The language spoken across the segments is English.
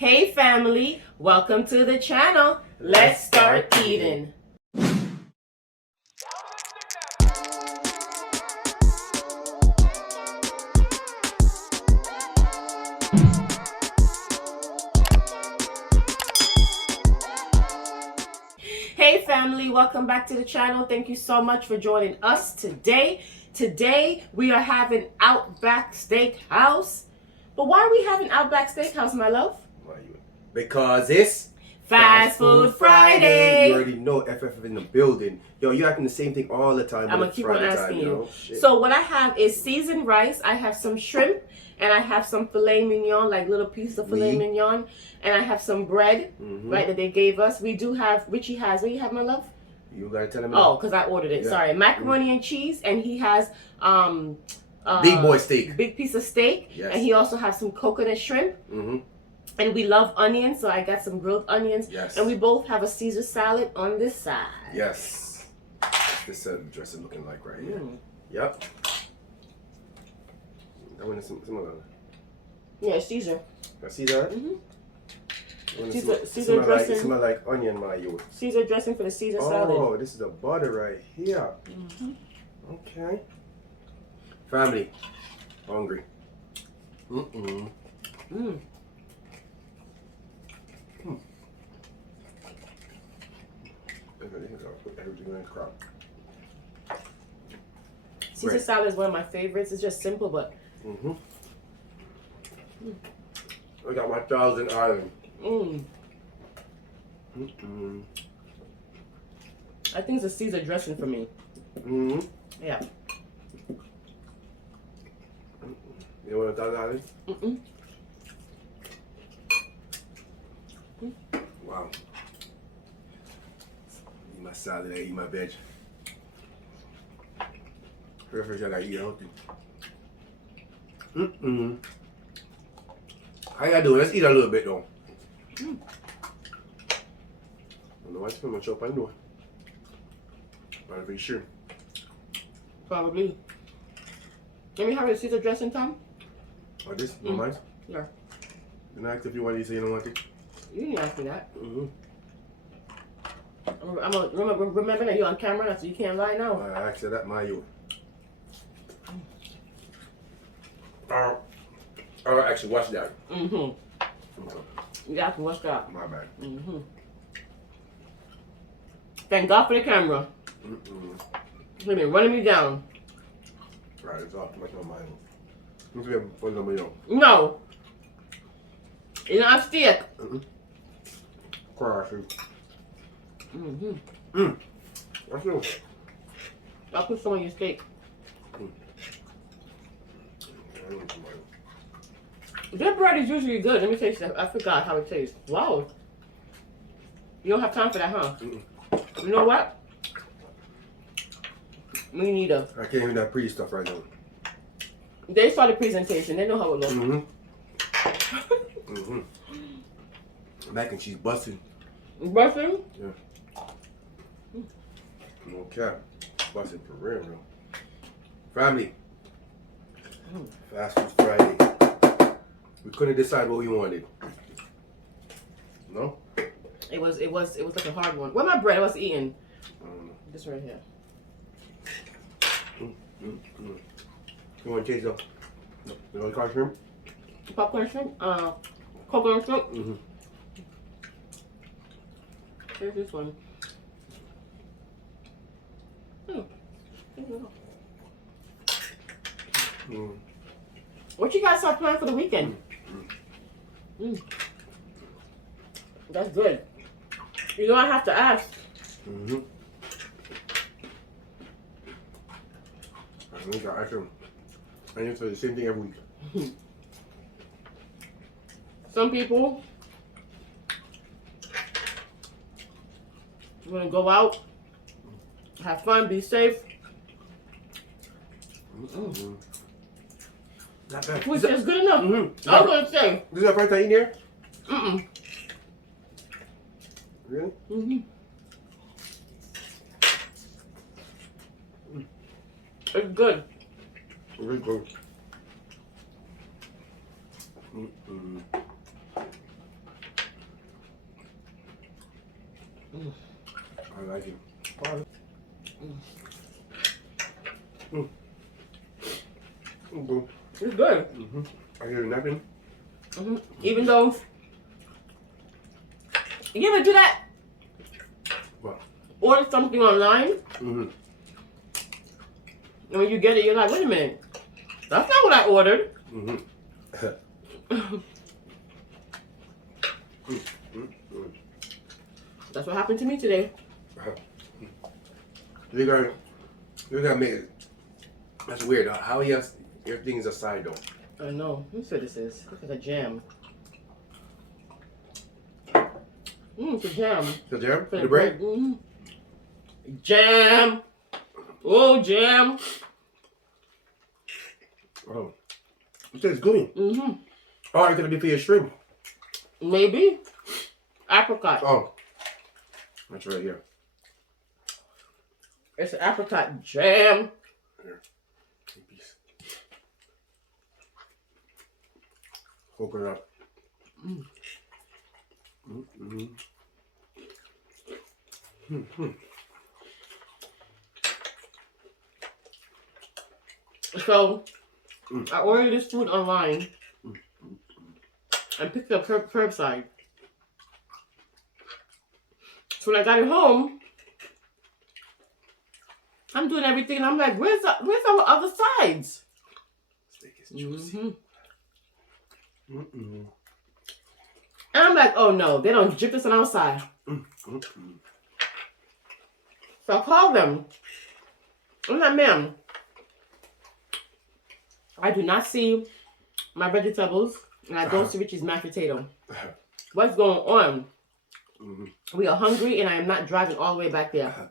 Hey family, welcome to the channel. Let's start eating. Hey family, welcome back to the channel. Thank you so much for joining us today. Today we are having Outback Steakhouse. But why are we having Outback Steakhouse, my love? Because it's Fast Food Friday. You already know FF in the building. Yo, you're acting the same thing all the time. I'm gonna keep on asking you. Shit. So what I have is seasoned rice. I have some shrimp, and I have some filet mignon, like little pieces of filet mignon, and I have some bread, right, that they gave us. We do have, Richie has, what do you have, my love? You gotta tell him. Oh, because I ordered it. Yeah. Sorry, macaroni and cheese, and he has big boy steak, big piece of steak, yes. And he also has some coconut shrimp. And we love onions, so I got some grilled onions. Yes. And we both have a Caesar salad on this side. Yes. This dressing looking like right here. Yep. I want some of that. Yeah, Caesar. Caesar? Caesar dressing. Smell like onion, my youth. Caesar dressing for the Caesar salad. Oh, this is the butter right here. Okay. Family. Hungry. Caesar salad is one of my favorites. It's just simple, but I got my Thousand Island. I think it's a Caesar dressing for me. Yeah. You want a Thousand Island? Wow. Eat my salad, I eat my veg. First, I gotta eat healthy. How y'all doing? Let's eat a little bit though. I don't know why it's much up and doing. But be sure. Probably. Let me have a Caesar dressing, Tom. Oh, this? No mind? Yeah. Then I ask if you want it, you say you don't want it. You didn't ask me that. Remember that you're on camera, so you can't lie now. I asked you that, my you. Actually, watch that. You have to watch that. My bad. Thank God for the camera. They've been running me down. Right, it's off to my mind. Let's be for somebody else. No. You don't have steak. Crash. What's this? I'll put some on your steak. Their bread is usually good. Let me taste that. I forgot how it tastes. Wow. You don't have time for that, huh? You know what? Me neither. I can't even that pre stuff right now. They saw the presentation. They know how it looks. Mac and cheese busting. Busting? Yeah. No cap. Busting for real, real. Family. Fast Food Friday. We couldn't decide what we wanted. No? It was like a hard one. Where my bread? I was eating. This right here. You want to taste though? You want to call shrimp? Popcorn shrimp? Coconut shrimp? Here's this one. What you guys have planned for the weekend? That's good. You don't have to ask. I need to say the same thing every week. Some people want to go out, have fun, be safe. Not bad. Which is good enough. I was going to say. This is the first time eating here? Really? It's good. Really good. I like it. Good. It's good. I hear nothing. Even though, you ever do that? What? Order something online, and when you get it, you're like, wait a minute, that's not what I ordered. That's what happened to me today. You gotta make it. That's weird. How he has everything's aside though. I know. What's what this is? Look at the jam. It's a jam. The jam? For The bread? Jam. Oh, jam. Oh. It tastes good. Oh, it's gonna be for your shrimp. Maybe. Apricot. Oh. That's right here. It's an apricot jam. Here. Take a piece. Open it up. So, I ordered this food online and picked it up curbside. So when I got it home, I'm doing everything, and I'm like, where's our other sides? Steak is juicy. And I'm like, oh no, they don't drip this on our side. So I called them. I'm like, ma'am, I do not see my vegetables, and I don't see Richie's mashed potato. What's going on? We are hungry, and I am not driving all the way back there.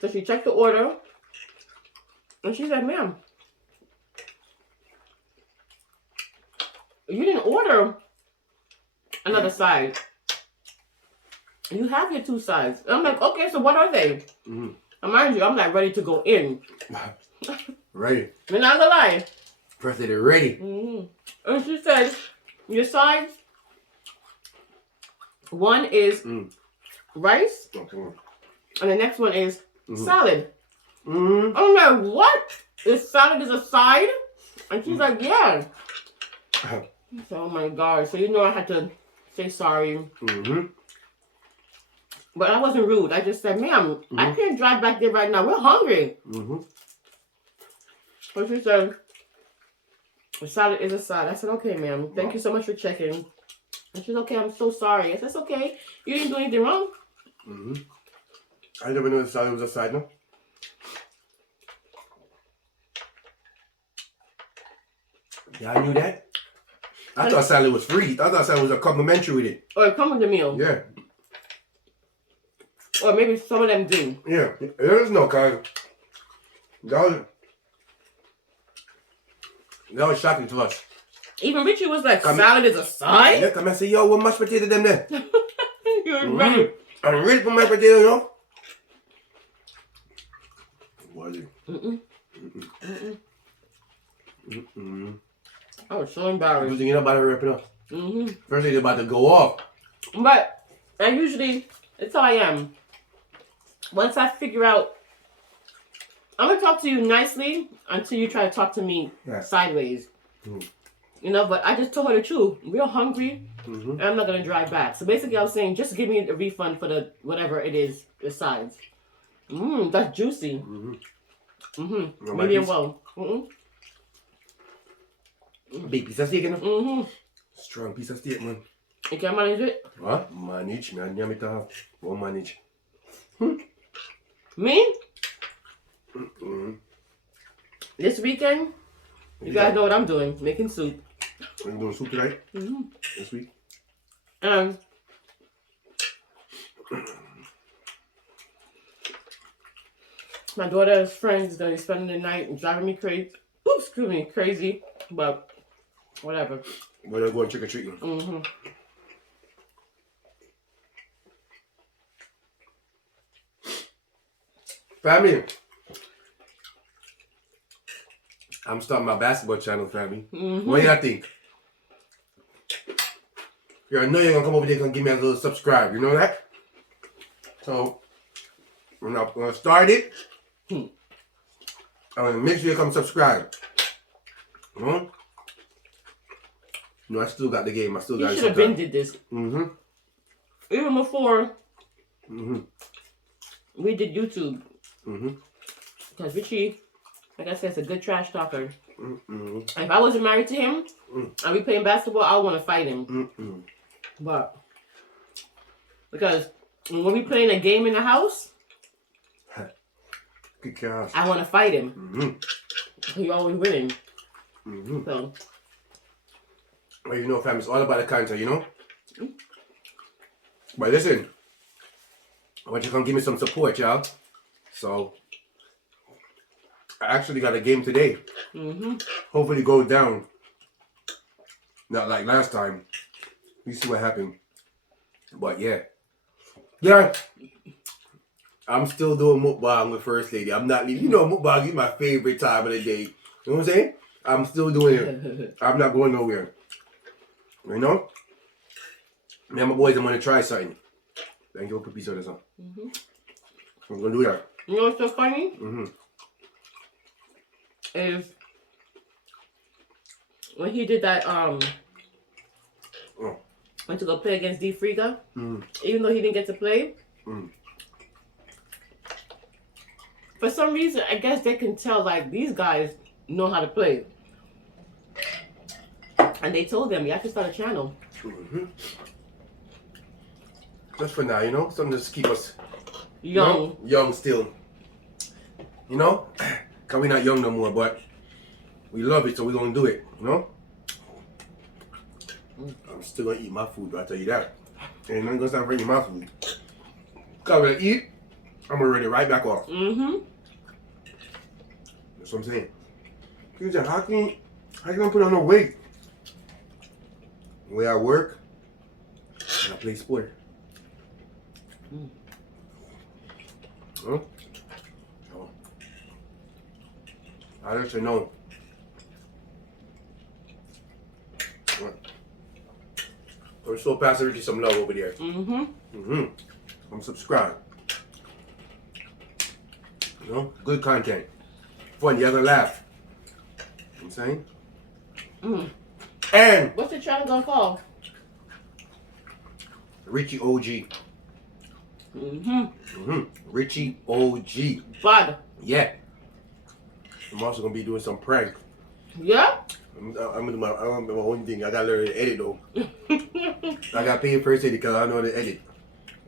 So she checked the order, and she said, ma'am, you didn't order another side. You have your two sides. And I'm like, okay, so what are they? And mind you, I'm like ready to go in. Ready. I'm not gonna lie. First they're ready. And she said, your sides, one is rice, and the next one is salad. I'm like, what? This salad is a side? And she's like, yeah. So, oh my God. So, you know, I had to say sorry. But I wasn't rude. I just said, ma'am, I can't drive back there right now. We're hungry. So she said, the salad is a side. I said, okay, ma'am. Thank you so much for checking. And she's okay, I'm so sorry. I said, it's okay. You didn't do anything wrong. I never knew the salad was a side, no? Yeah, I knew that. I thought salad was free. I thought salad was a complimentary with it. Or it comes with the meal. Yeah. Or maybe some of them do. Yeah. There is no kind. That was shocking to us. Even Richie was like, salad is a side? Yeah, come and say, yo, what mashed potato them there? You're ready. I'm ready for mashed potato, you know? Was it? I was so embarrassed. You think about to wrap it up? First thing about to go off. But I usually, it's how I am. Once I figure out, I'm going to talk to you nicely until you try to talk to me sideways. You know, but I just told her the truth. We're hungry, and I'm not going to drive back. So basically, I was saying, just give me a refund for the whatever it is, the sides. That's juicy. Medium well. Big piece of steak, you know? Strong piece of steak, man. You can manage it? What? Manage, man. You have to won't manage. Me? This weekend, you guys know what I'm doing. Making soup. I'm doing soup tonight? This week? My daughter's friend is going to be spending the night and driving me crazy. Oops, excuse me, crazy. But whatever. We're going trick-or-treating. Family. I'm starting my basketball channel, family. What do you think? I know you're gonna come over there and give me a little subscribe. You know that? So we're not gonna start it. I'm gonna make sure you come subscribe. You know? No, I still got the game. I still got it. You should have been did this. Mm-hmm. Even before Mm-hmm. we did YouTube. Mm-hmm. Because Richie, like I said, is a good trash talker. Mm-hmm. If I wasn't married to him and we playing basketball, I would want to fight him. Mm-hmm. But because when we playing a game in the house, Kick your ass. I want to fight him. Mm-hmm. He always winning. Mm-hmm. So Well, you know, fam, it's all about the content, you know? But listen, I want you to come give me some support, y'all. So, I actually got a game today. Hopefully it goes down. Not like last time. You see what happened. But yeah. Yeah. I'm still doing mukbang with First Lady. I'm not leaving. You know, mukbang is my favorite time of the day. You know what I'm saying? I'm still doing it. I'm not going nowhere. You know? Me and my boys, I'm going to try something. Thank you for piece of this on. I'm going to do that. you know what's so funny? Is when he did that went to go play against D Friga, even though he didn't get to play. For some reason, I guess they can tell like these guys know how to play. And they told them, you have to start a channel. Just for now, you know? Something to just keep us Young. young still. You know? Because we're not young no more, but we love it, so we're going to do it, you know? I'm still going to eat my food, I'll tell you that. Ain't nothing going to stop me eating my food. Because when I eat, I'm going to run it right back off. That's what I'm saying. People say, how can I put on no weight? The way I work, and I play sport. Huh? So, I let you know. We're still passing Ricky some love over there. Come subscribe. You know, good content. Fun, you have a laugh. You know what I'm saying? And What's the channel gonna call? Richie OG. Richie OG. Bud. Yeah. I'm also gonna be doing some prank. Yeah? I'm gonna do my own thing. I gotta learn to edit though. I got paid First Lady because I know how to edit.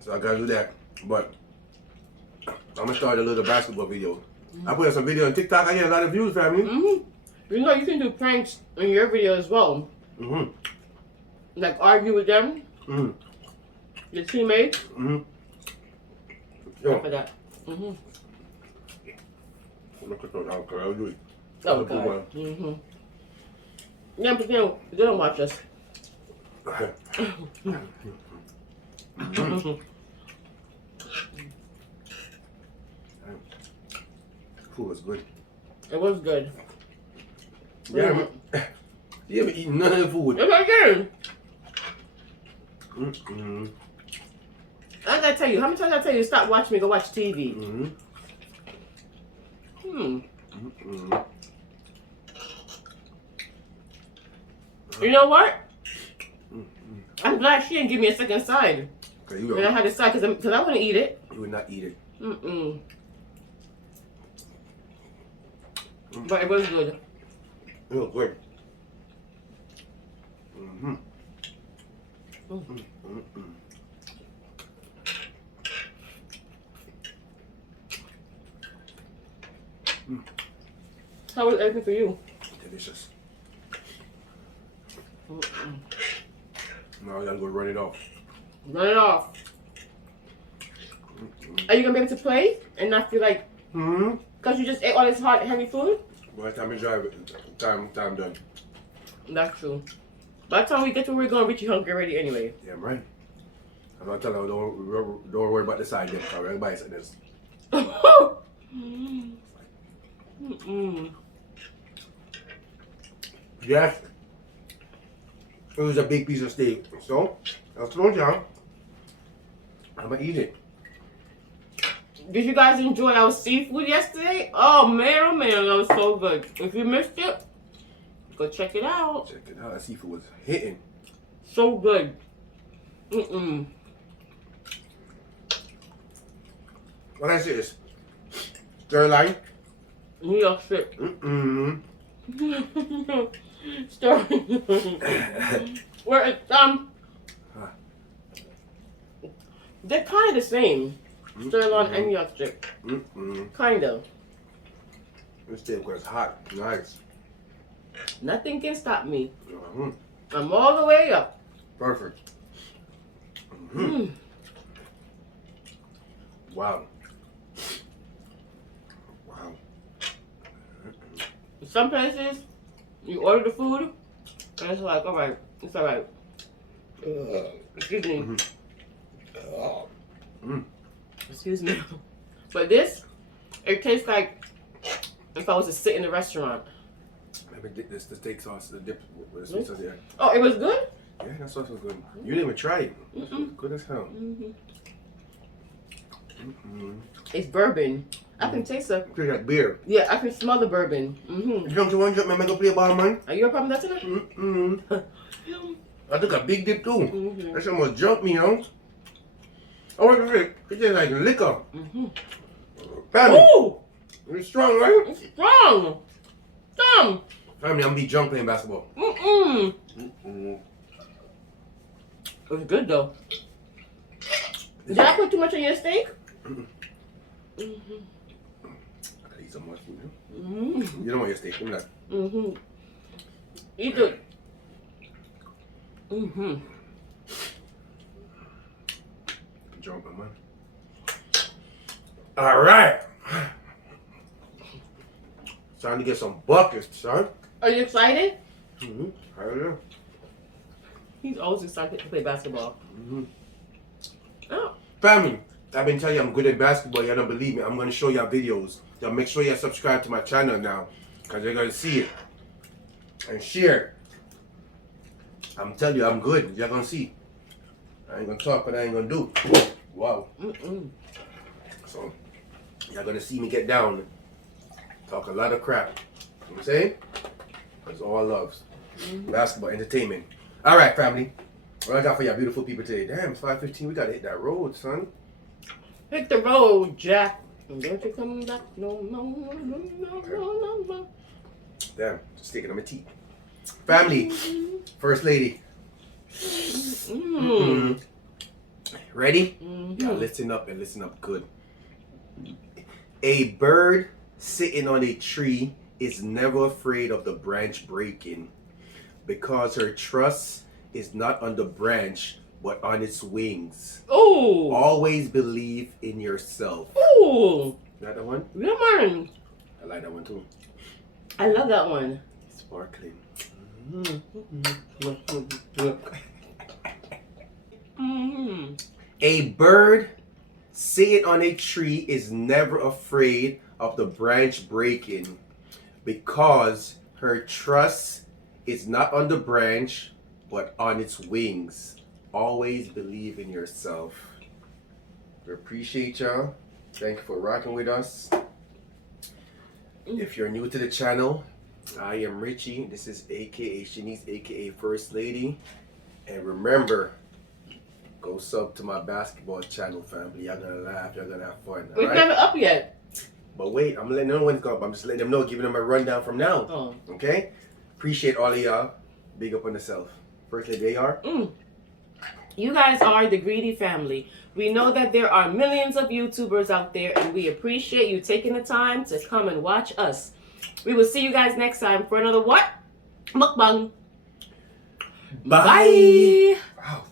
So I gotta do that. But I'm gonna start a little basketball video. I put up some video on TikTok. I get a lot of views, family. You know you can do pranks in your video as well. Like argue with them. Your teammates. Yeah. For that. I'll do it. Oh, God. Yeah, but they don't watch us. Food was good. It was good. Yeah, you haven't eaten none of the food. Yes, I did. I gotta tell you, how many times I tell you to stop watching me, go watch TV? You know what? I'm glad she didn't give me a second side. And I had a side because I wouldn't eat it. You would not eat it. But it was good. It was good. How was everything for you? Delicious. Now I gotta go run it off. Run it off. Are you gonna be able to play and not feel like, because you just ate all this hot, heavy food? By the time I drive it, time done. That's true. By the time we get to where we're going, Richie hungry already anyway. Yeah, I'm right. I'm not telling her, don't worry about the side yet. Everybody's at this. Yes. It was a big piece of steak. So, I'll throw it down. I'm gonna eat it. Did you guys enjoy our seafood yesterday? Oh man, that was so good. If you missed it, go check it out. Check it out. That seafood was hitting. So good. Mm-mm. What I say is, Sterling. New York strip. Mm-mm. Sterling. Where it's they're kind of the same. Sterling and New York strip. Kind of. This steak was hot. Nice. Nothing can stop me. Mm-hmm. I'm all the way up. Perfect. Mm-hmm. Wow. Wow. Some places, you order the food, and it's like, all right, it's all right. Excuse me. Excuse me. But this, it tastes like if I was to sit in a restaurant. Maybe this the steak sauce, the dip with the sweet sauce there. Oh, it was good? Yeah, that sauce was good. You didn't even try it. It was good as hell. It's bourbon. I can taste it. Taste like beer. Yeah, I can smell the bourbon. You don't want to make a play ball, man? Are you a problem with that tonight? I took a big dip too. That shit almost jumped me, you know? Oh, wait a minute. It tastes like liquor. Family. Ooh! It's strong, right? It's strong. Strong. Family, I'm gonna be drunk playing basketball. It was good though. Did I put too much on your steak? I gotta eat some more food, You don't want your steak, I'm not. Eat it. Drunk, man. Alright. Time to get some buckets, son. Are you excited? Hell yeah. He's always excited to play basketball. Oh. Family, I've been telling you I'm good at basketball. Y'all don't believe me. I'm going to show y'all videos. Y'all make sure y'all subscribe to my channel now, because you're going to see it. And share. I'm telling you, I'm good. Y'all going to see. I ain't going to talk, but I ain't going to do. Wow. So, y'all going to see me get down. Talk a lot of crap. You know what I'm saying? That's all I love. Basketball, entertainment. All right, family. What I got for y'all beautiful people today? Damn, it's 5:15. We got to hit that road, son. Hit the road, Jack. And don't you come back no more. Damn, just taking on my teeth. Family, First Lady. Ready? Y'all listen up and listen up good. A bird sitting on a tree is never afraid of the branch breaking, because her trust is not on the branch but on its wings. Ooh. Always believe in yourself. Ooh. You like that one? Yeah, man. I like that one too. I love that one. Sparkling. A bird sitting on a tree is never afraid of the branch breaking, because her trust is not on the branch but on its wings. Always believe in yourself. We appreciate y'all. Thank you for rocking with us. If you're new to the channel, I am Richie. This is aka Shanice, aka First Lady. And remember, go sub to my basketball channel, family. Y'all gonna laugh, y'all gonna have fun. It's never up yet. But wait, I'm letting them know when it's up. I'm just letting them know, giving them a rundown from now. Oh. Okay? Appreciate all of y'all. Big up on yourself. First Lady, they are. You guys are the Greedy family. We know that there are millions of YouTubers out there, and we appreciate you taking the time to come and watch us. We will see you guys next time for another what? Mukbang. Bye. Bye. Wow.